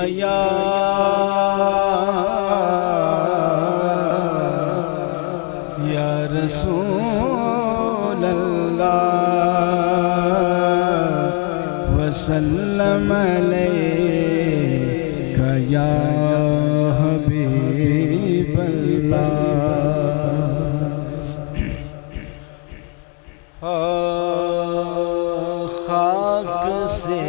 गया या रसूल अल्लाह वसल्लम अलैका या हबीब अल्लाह। खाक से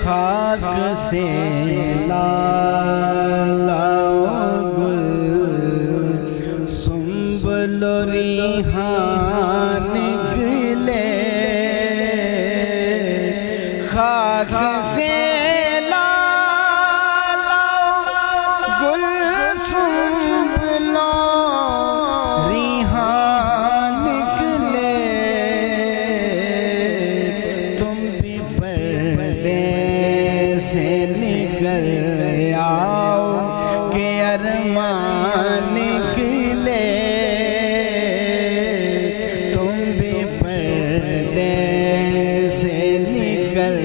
खाक से लाला गुल सुंबल रिहान निकले। खाक से लाला गुल सुंबल रिहान निकले। तुम भी पर्दे से निकल आओ के अरमान निकले। तुम भी पर्दे से निकल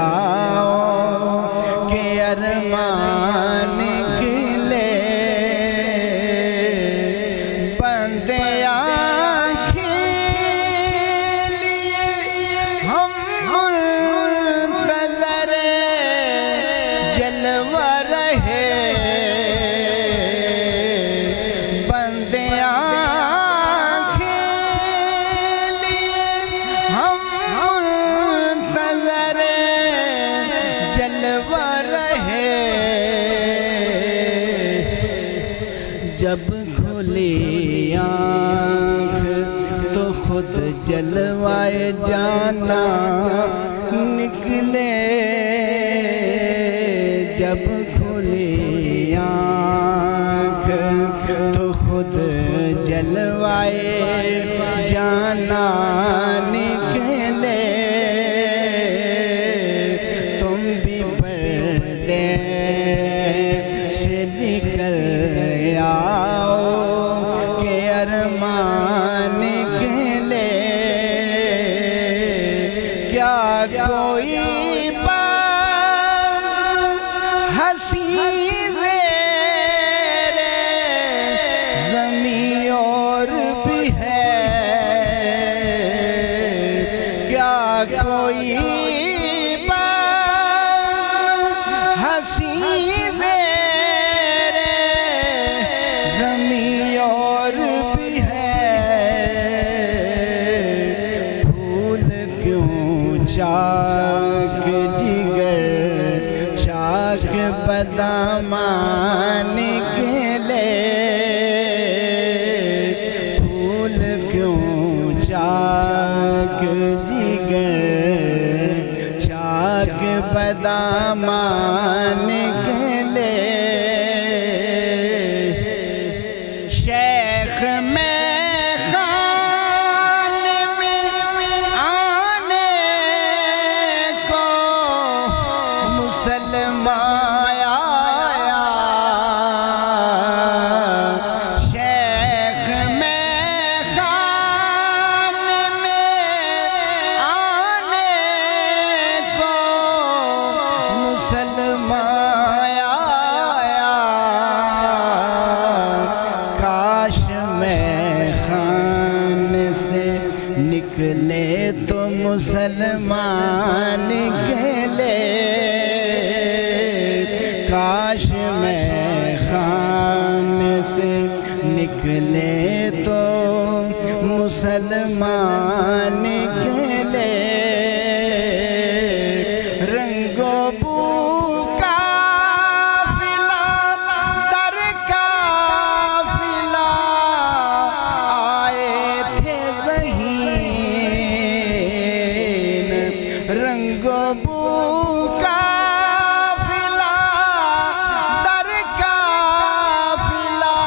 आओ के अरमान निकले। बंदे आँखें लिए हम जलवा रहे। बंदे आँखें लिए हम मुंतज़र जलवा रहे। जब खुली आँख तो खुद जलवाए जाना निकले। जब खुली आँख तो खुद जलवाए जाना निकले। तुम भी पर्दे से निकल आओ के अरमान निकले। क्या कोई हसी ज़ेरे ज़मीं और भी है। क्या कोई हसी ज़ेरे ज़मीं और भी है। फूल क्यों चाक जिगर चाक बदामा निकले। फूल क्यों चाक जिगर चाक बदामा निकले। शेख में खाने में आने को मुसलमान आया। शेख में खाने में आने को मुसलमान आया। काश मैं खाने से निकले तो मुसलमान निकले। काश मैं खाने से निकले तो मुसलमान निकले। रंगो बू काफिला दर काफिला आए थे ज़हीन। रंगो बू काफिला दर काफिला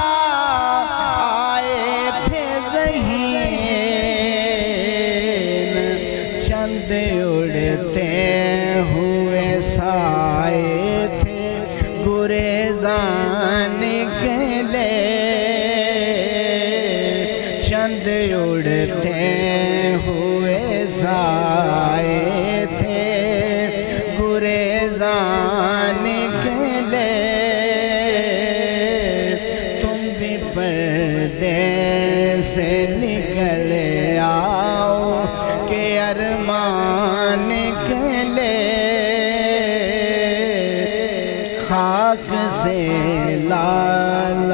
आए थे ज़हीन। चंद उड़ते हुए साए थे गुरेज़ान साए थे गुरेज़ान निकले, तुम भी पर्दे से निकल आओ के अरमान निकले। खाक से लाल